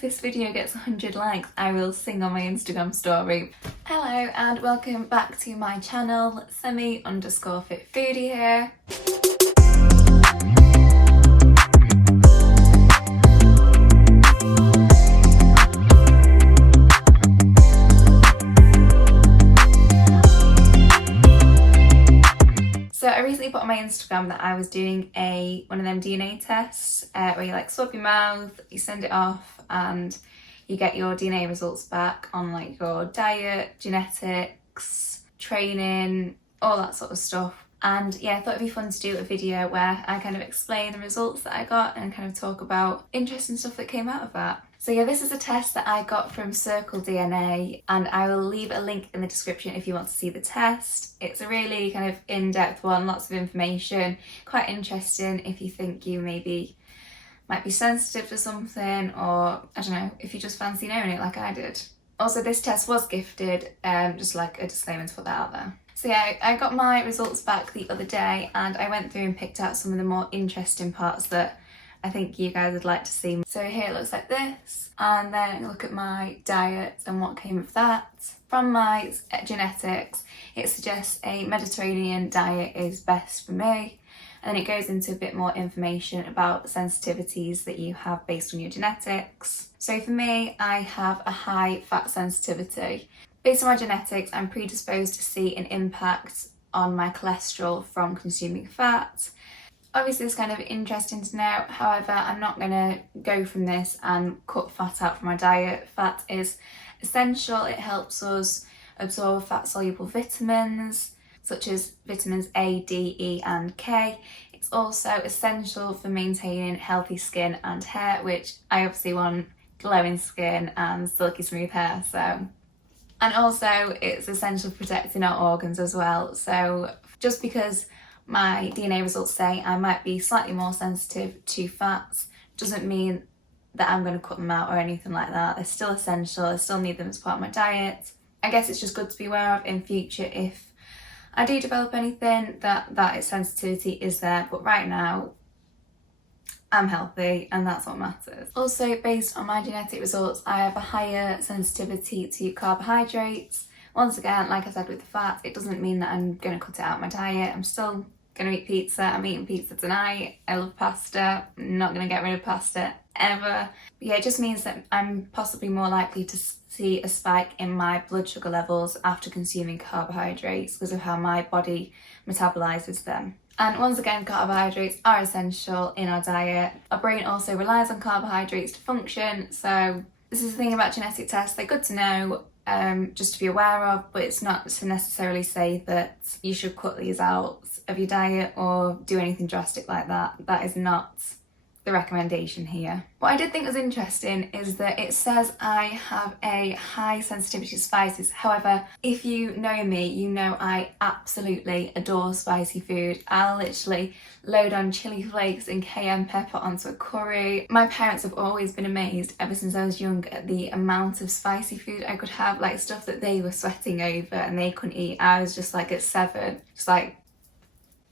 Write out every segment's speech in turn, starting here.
this video gets 100 likes, I will sing on my Instagram story. Hello and welcome back to my channel, semi_fit_foodie here. So I recently put on my Instagram that I was doing one of them DNA tests where you like swab your mouth, you send it off and you get your DNA results back on like your diet, genetics, training, all that sort of stuff. And yeah, I thought it'd be fun to do a video where I kind of explain the results that I got and kind of talk about interesting stuff that came out of that. So yeah, this is a test that I got from CircleDNA and I will leave a link in the description if you want to see the test. It's a really kind of in-depth one, lots of information, quite interesting if you think you might be sensitive to something, or I don't know, if you just fancy knowing it like I did. Also, this test was gifted, just like a disclaimer to put that out there. So yeah, I got my results back the other day and I went through and picked out some of the more interesting parts that I think you guys would like to see. So here it looks like this, and then look at my diet and what came of that. From my genetics, it suggests a Mediterranean diet is best for me. And then it goes into a bit more information about sensitivities that you have based on your genetics. So for me, I have a high fat sensitivity. Based on my genetics, I'm predisposed to see an impact on my cholesterol from consuming fat. Obviously it's kind of interesting to know, however, I'm not going to go from this and cut fat out from my diet. Fat is essential, it helps us absorb fat-soluble vitamins, such as vitamins A, D, E and K. It's also essential for maintaining healthy skin and hair, which I obviously want glowing skin and silky smooth hair, so. And also it's essential for protecting our organs as well. So just because my DNA results say I might be slightly more sensitive to fats doesn't mean that I'm going to cut them out or anything like that. They're still essential, I still need them as part of my diet. I guess it's just good to be aware of in future if I do develop anything that its sensitivity is there, but right now I'm healthy and that's what matters. Also, based on my genetic results, I have a higher sensitivity to carbohydrates. Once again, like I said with the fat, it doesn't mean that I'm going to cut it out of my diet. I'm still going to eat pizza. I'm eating pizza tonight. I love pasta. I'm not going to get rid of pasta ever. But yeah, it just means that I'm possibly more likely to see a spike in my blood sugar levels after consuming carbohydrates because of how my body metabolizes them. And once again, carbohydrates are essential in our diet. Our brain also relies on carbohydrates to function. So this is the thing about genetic tests. They're good to know, just to be aware of, but it's not to necessarily say that you should cut these out of your diet or do anything drastic like that. That is not the recommendation here. What I did think was interesting is that it says I have a high sensitivity to spices. However, if you know me, you know I absolutely adore spicy food. I'll literally load on chili flakes and cayenne pepper onto a curry. My parents have always been amazed ever since I was young at the amount of spicy food I could have, like stuff that they were sweating over and they couldn't eat. I was just like at 7, just like,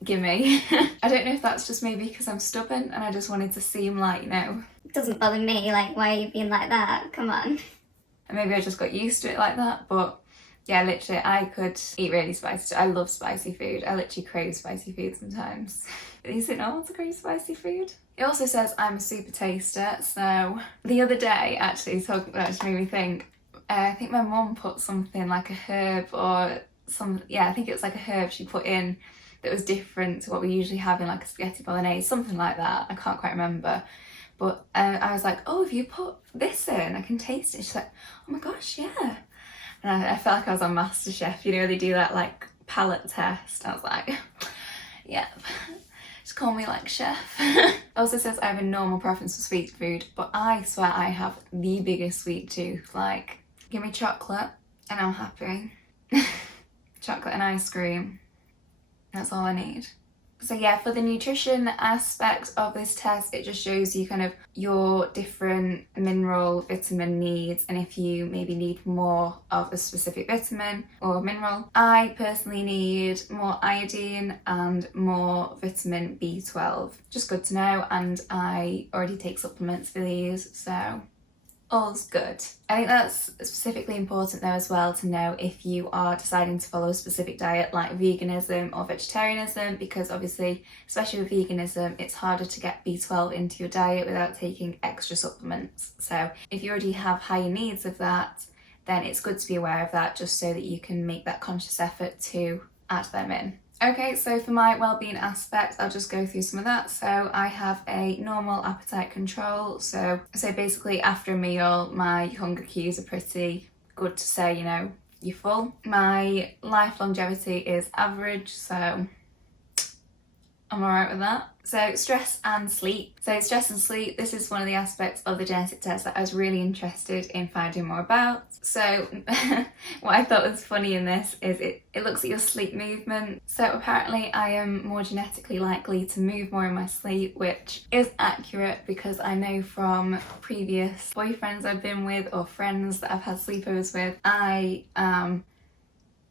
gimme. I don't know if that's just maybe because I'm stubborn and I just wanted to seem like, you know. It doesn't bother me, like, why are you being like that? Come on. And maybe I just got used to it like that, but yeah, literally I could eat really spicy. I love spicy food. I literally crave spicy food sometimes. Is it normal to crave spicy food? It also says I'm a super taster, so the other day, actually, talking about it made me think, I think my mum put something like a herb or I think it was like a herb she put in that was different to what we usually have in like a spaghetti bolognese, something like that. I can't quite remember. But I was like, oh, if you put this in, I can taste it. She's like, oh my gosh, yeah. And I felt like I was on MasterChef, you know, they do that like palate test. I was like, yep, just call me like chef. It also says I have a normal preference for sweet food, but I swear I have the biggest sweet tooth. Like, give me chocolate and I'm happy. Chocolate and ice cream. That's all I need. So yeah, for the nutrition aspect of this test, it just shows you kind of your different mineral, vitamin needs, and if you maybe need more of a specific vitamin or mineral. I personally need more iodine and more vitamin B12. Just good to know, and I already take supplements for these, so all's good. I think that's specifically important though as well to know if you are deciding to follow a specific diet like veganism or vegetarianism, because obviously, especially with veganism, it's harder to get B12 into your diet without taking extra supplements. So if you already have higher needs of that, then it's good to be aware of that just so that you can make that conscious effort to add them in. Okay, so for my well-being aspect, I'll just go through some of that. So I have a normal appetite control. So basically after a meal, my hunger cues are pretty good to say, you know, you're full. My life longevity is average, so I'm alright with that. So stress and sleep. So stress and sleep, this is one of the aspects of the genetic test that I was really interested in finding more about. So what I thought was funny in this is it looks at your sleep movement. So apparently I am more genetically likely to move more in my sleep, which is accurate because I know from previous boyfriends I've been with or friends that I've had sleepovers with, I am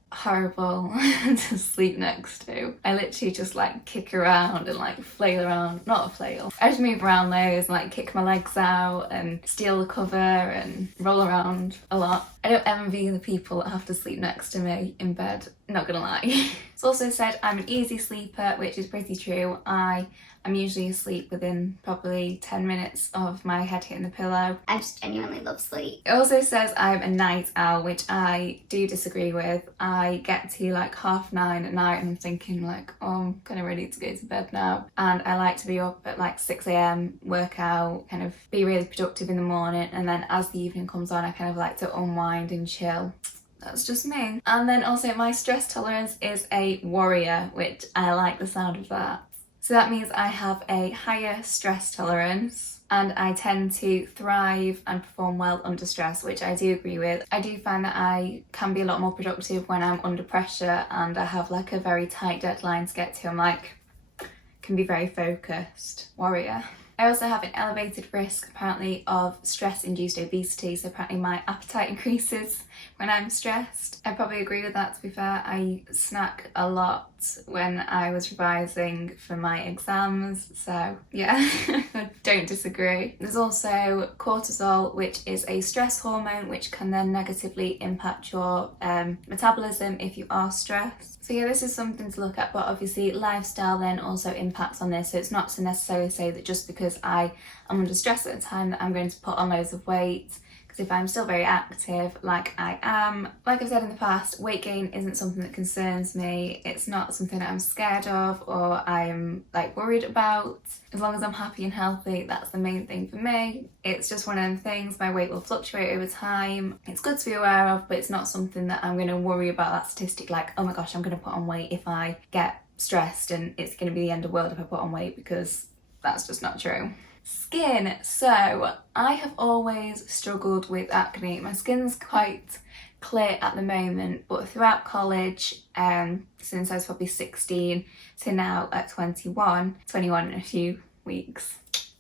horrible to sleep next to. I literally just like kick around and like flail around, not a flail. I just move around loads and like kick my legs out and steal the cover and roll around a lot. I don't envy the people that have to sleep next to me in bed, not gonna lie. It's also said I'm an easy sleeper, which is pretty true. I'm usually asleep within probably 10 minutes of my head hitting the pillow. I just genuinely love sleep. It also says I'm a night owl, which I do disagree with. I get to like 9:30 at night and I'm thinking like, oh, I'm kind of ready to go to bed now. And I like to be up at like 6 a.m, work out, kind of be really productive in the morning. And then as the evening comes on, I kind of like to unwind and chill. That's just me. And then also my stress tolerance is a warrior, which I like the sound of that. So that means I have a higher stress tolerance and I tend to thrive and perform well under stress, which I do agree with. I do find that I can be a lot more productive when I'm under pressure and I have like a very tight deadline to get to. I'm like, can be very focused. Warrior. I also have an elevated risk apparently of stress-induced obesity, so apparently my appetite increases when I'm stressed. I probably agree with that, to be fair. I snack a lot when I was revising for my exams, so yeah, I don't disagree. There's also cortisol, which is a stress hormone which can then negatively impact your metabolism if you are stressed. So yeah, this is something to look at, but obviously lifestyle then also impacts on this, so it's not to necessarily say that just because I am under stress at the time that I'm going to put on loads of weight. If I'm still very active, like I am, like I've said in the past, weight gain isn't something that concerns me. It's not something that I'm scared of or I'm like worried about. As long as I'm happy and healthy, that's the main thing for me. It's just one of them things. My weight will fluctuate over time. It's good to be aware of, but it's not something that I'm going to worry about that statistic like, oh my gosh, I'm going to put on weight if I get stressed and it's going to be the end of the world if I put on weight, because that's just not true. Skin. So I have always struggled with acne. My skin's quite clear at the moment, but throughout college, since I was probably 16 to now at 21 in a few weeks,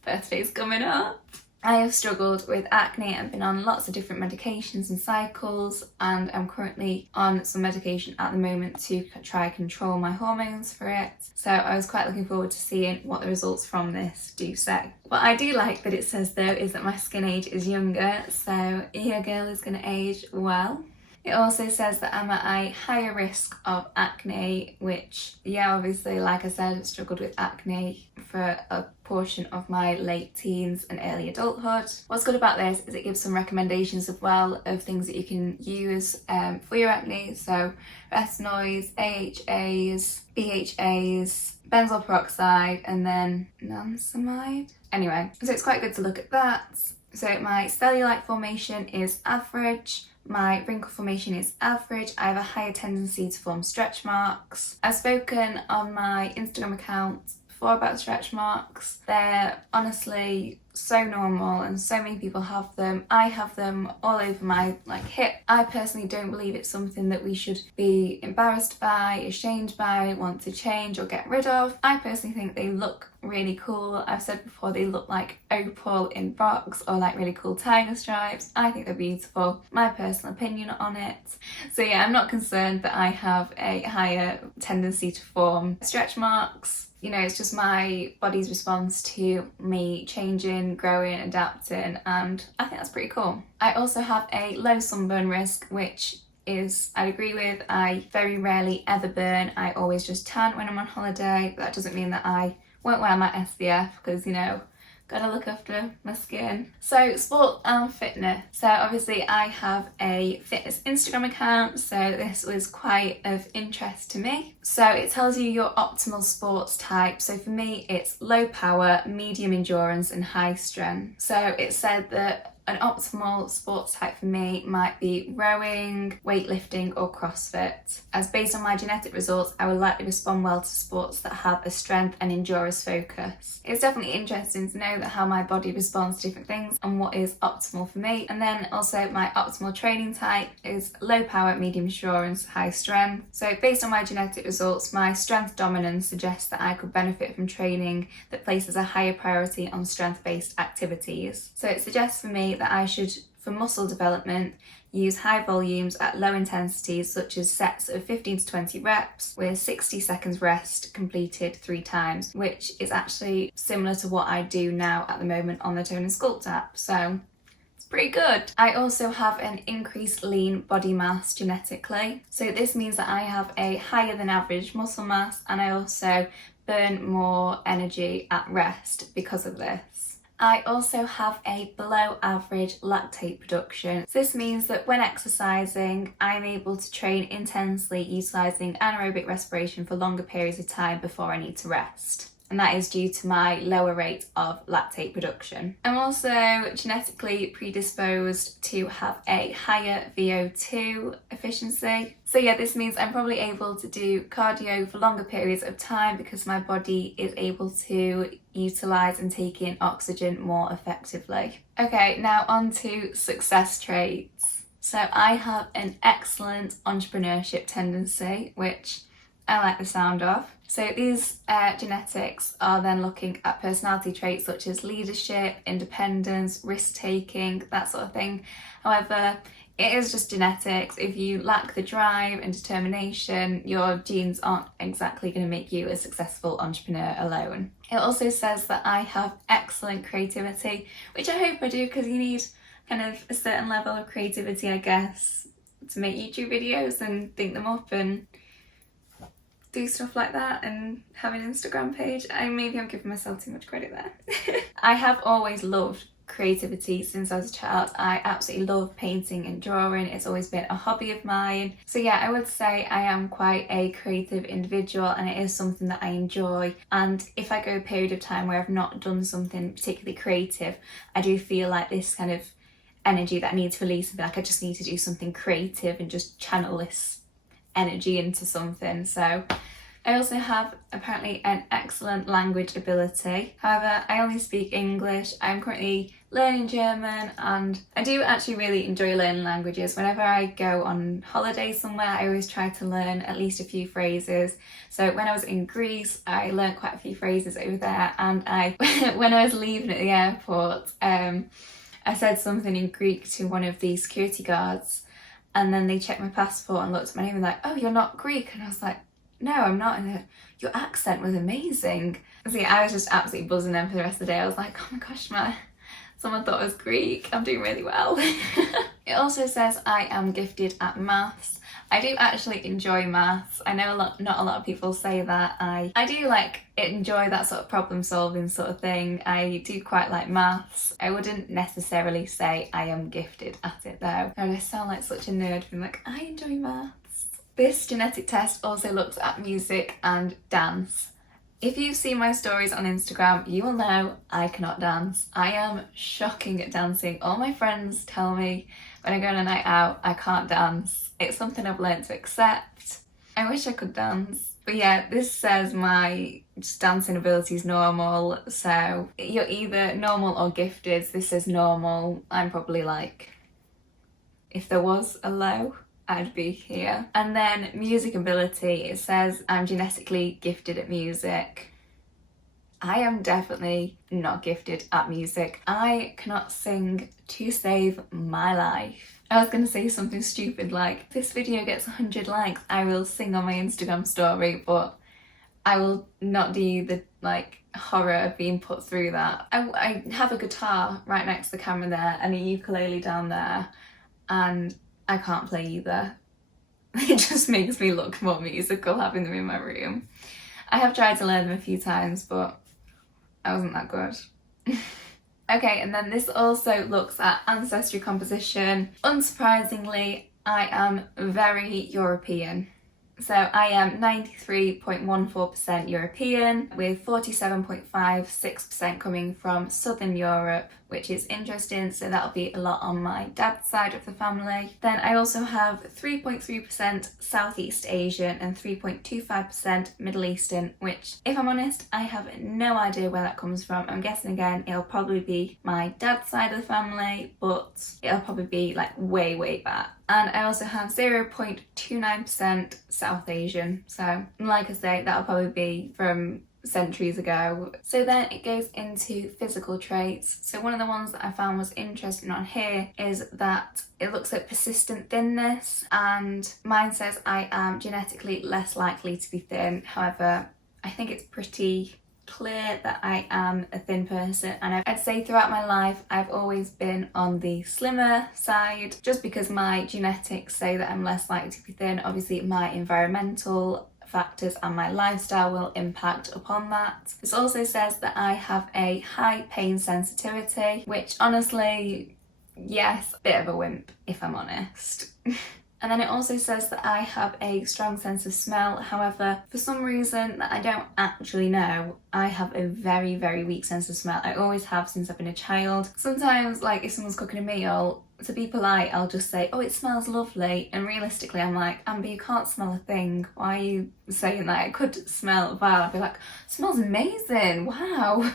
birthday's coming up, I have struggled with acne and been on lots of different medications and cycles, and I'm currently on some medication at the moment to try control my hormones for it. So I was quite looking forward to seeing what the results from this do say. What I do like that it says though is that my skin age is younger, so your girl is going to age well. It also says that I'm at a higher risk of acne, which, yeah, obviously, like I said, struggled with acne for a portion of my late teens and early adulthood. What's good about this is it gives some recommendations as well of things that you can use for your acne. So retinoids, AHAs, BHAs, benzoyl peroxide, and then niacinamide. Anyway, so it's quite good to look at that. So my cellulite formation is average. My wrinkle formation is average. I have a higher tendency to form stretch marks. I've spoken on my Instagram account before about stretch marks. They're honestly so normal and so many people have them. I have them all over my hip. I personally don't believe it's something that we should be embarrassed by, ashamed by, want to change or get rid of. I personally think they look really cool. I've said before they look like opal in box or like really cool tiger stripes. I think they're beautiful. My personal opinion on it. So yeah, I'm not concerned that I have a higher tendency to form stretch marks. You know, it's just my body's response to me changing developing, growing, adapting, and I think that's pretty cool. I also have a low sunburn risk, which is, I'd agree with. I very rarely ever burn. I always just tan when I'm on holiday, but that doesn't mean that I won't wear my SPF because, you know, gotta look after my skin. So sport and fitness. So obviously I have a fitness Instagram account, so this was quite of interest to me. So it tells you your optimal sports type. So for me, it's low power, medium endurance and high strength. So it said that an optimal sports type for me might be rowing, weightlifting or CrossFit. As based on my genetic results, I would likely respond well to sports that have a strength and endurance focus. It's definitely interesting to know that how my body responds to different things and what is optimal for me. And then also my optimal training type is low power, medium endurance, high strength. So based on my genetic results, my strength dominance suggests that I could benefit from training that places a higher priority on strength-based activities. So it suggests for me that I should, for muscle development, use high volumes at low intensities such as sets of 15 to 20 reps with 60 seconds rest completed 3 times, which is actually similar to what I do now at the moment on the Tone and Sculpt app. So it's pretty good. I also have an increased lean body mass genetically. So this means that I have a higher than average muscle mass and I also burn more energy at rest because of this. I also have a below average lactate production. So this means that when exercising, I'm able to train intensely utilising anaerobic respiration for longer periods of time before I need to rest. And that is due to my lower rate of lactate production. I'm also genetically predisposed to have a higher VO2 efficiency. So yeah, this means I'm probably able to do cardio for longer periods of time because my body is able to utilise and take in oxygen more effectively. Okay, now on to success traits. So I have an excellent entrepreneurship tendency, which I like the sound of. So these genetics are then looking at personality traits such as leadership, independence, risk-taking, that sort of thing. However, it is just genetics. If you lack the drive and determination, your genes aren't exactly going to make you a successful entrepreneur alone. It also says that I have excellent creativity, which I hope I do because you need kind of a certain level of creativity, I guess, to make YouTube videos and think them up and do stuff like that and have an Instagram page. Maybe I'm giving myself too much credit there. I have always loved creativity since I was a child. I absolutely love painting and drawing. It's always been a hobby of mine. So yeah, I would say I am quite a creative individual and it is something that I enjoy. And if I go a period of time where I've not done something particularly creative, I do feel like this kind of energy that I need to release and be like, I just need to do something creative and just channel this energy into something. So I also have apparently an excellent language ability. However, I only speak English. I'm currently learning German and I do actually really enjoy learning languages. Whenever I go on holiday somewhere, I always try to learn at least a few phrases. So when I was in Greece, I learned quite a few phrases over there, and when I was leaving at the airport, I said something in Greek to one of the security guards, and then they checked my passport and looked at my name and like, oh, you're not Greek. And I was like, no, I'm not. And your accent was amazing. See, I was just absolutely buzzing then for the rest of the day. I was like, oh my gosh, someone thought I was Greek. I'm doing really well. It also says I am gifted at maths. I do actually enjoy maths. I know not a lot of people say that. I do enjoy that sort of problem solving sort of thing. I do quite like maths. I wouldn't necessarily say I am gifted at it though. And I sound like such a nerd being like, I enjoy maths. This genetic test also looks at music and dance. If you've seen my stories on Instagram, you will know I cannot dance. I am shocking at dancing. All my friends tell me when I go on a night out, I can't dance. It's something I've learned to accept. I wish I could dance. But yeah, this says my dancing ability is normal. So you're either normal or gifted. This says normal. I'm probably like, if there was a low, I'd be here. And then music ability, it says I'm genetically gifted at music. I am definitely not gifted at music. I cannot sing to save my life. I was gonna say something stupid like, this video gets 100 likes, I will sing on my Instagram story, but I will not do the like horror of being put through that. I have a guitar right next to the camera there and a ukulele down there, and I can't play either. It just makes me look more musical having them in my room. I have tried to learn them a few times, but I wasn't that good. Okay, and then this also looks at ancestry composition. Unsurprisingly, I am very European. So I am 93.14% European, with 47.56% coming from Southern Europe, which is interesting, so that'll be a lot on my dad's side of the family. Then I also have 3.3% Southeast Asian and 3.25% Middle Eastern, which, if I'm honest, I have no idea where that comes from. I'm guessing again it'll probably be my dad's side of the family, but it'll probably be like way, way back. And I also have 0.29% South Asian, so like I say, that'll probably be from centuries ago. So then it goes into physical traits. So one of the ones that I found was interesting on here is that it looks at persistent thinness, and mine says I am genetically less likely to be thin. However, I think it's pretty clear that I am a thin person, and I'd say throughout my life I've always been on the slimmer side, just because my genetics say that I'm less likely to be thin. Obviously my environmental factors and my lifestyle will impact upon that. This also says that I have a high pain sensitivity, which honestly, yes, a bit of a wimp if I'm honest. And then it also says that I have a strong sense of smell. However, for some reason that I don't actually know, I have a very, very weak sense of smell. I always have since I've been a child. Sometimes, like if someone's cooking a meal, to be polite, I'll just say, oh, it smells lovely. And realistically, I'm like, Amber, you can't smell a thing. Why are you saying that? It could smell vile. I'd be like, smells amazing. Wow.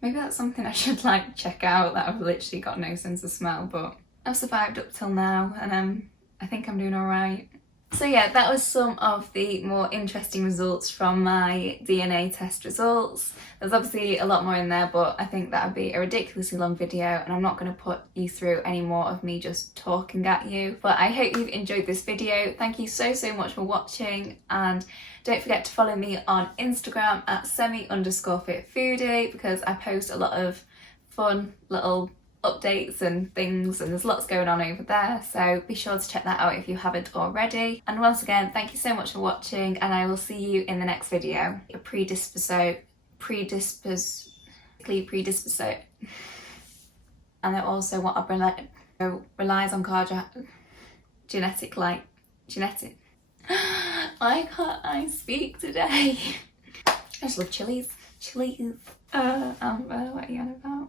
Maybe that's something I should like check out, that I've literally got no sense of smell, but I've survived up till now, and I think I'm doing all right. So yeah, that was some of the more interesting results from my DNA test results. There's obviously a lot more in there, but I think that would be a ridiculously long video, and I'm not going to put you through any more of me just talking at you. But I hope you've enjoyed this video. Thank you so much for watching, and don't forget to follow me on Instagram at semi_fit_foodie, because I post a lot of fun little updates and things, and there's lots going on over there, so be sure to check that out if you haven't already. And once again, thank you so much for watching, and I will see you in the next video. A and then also what I relies on genetic. Why can't I speak today? I just love chilies. What are you on about?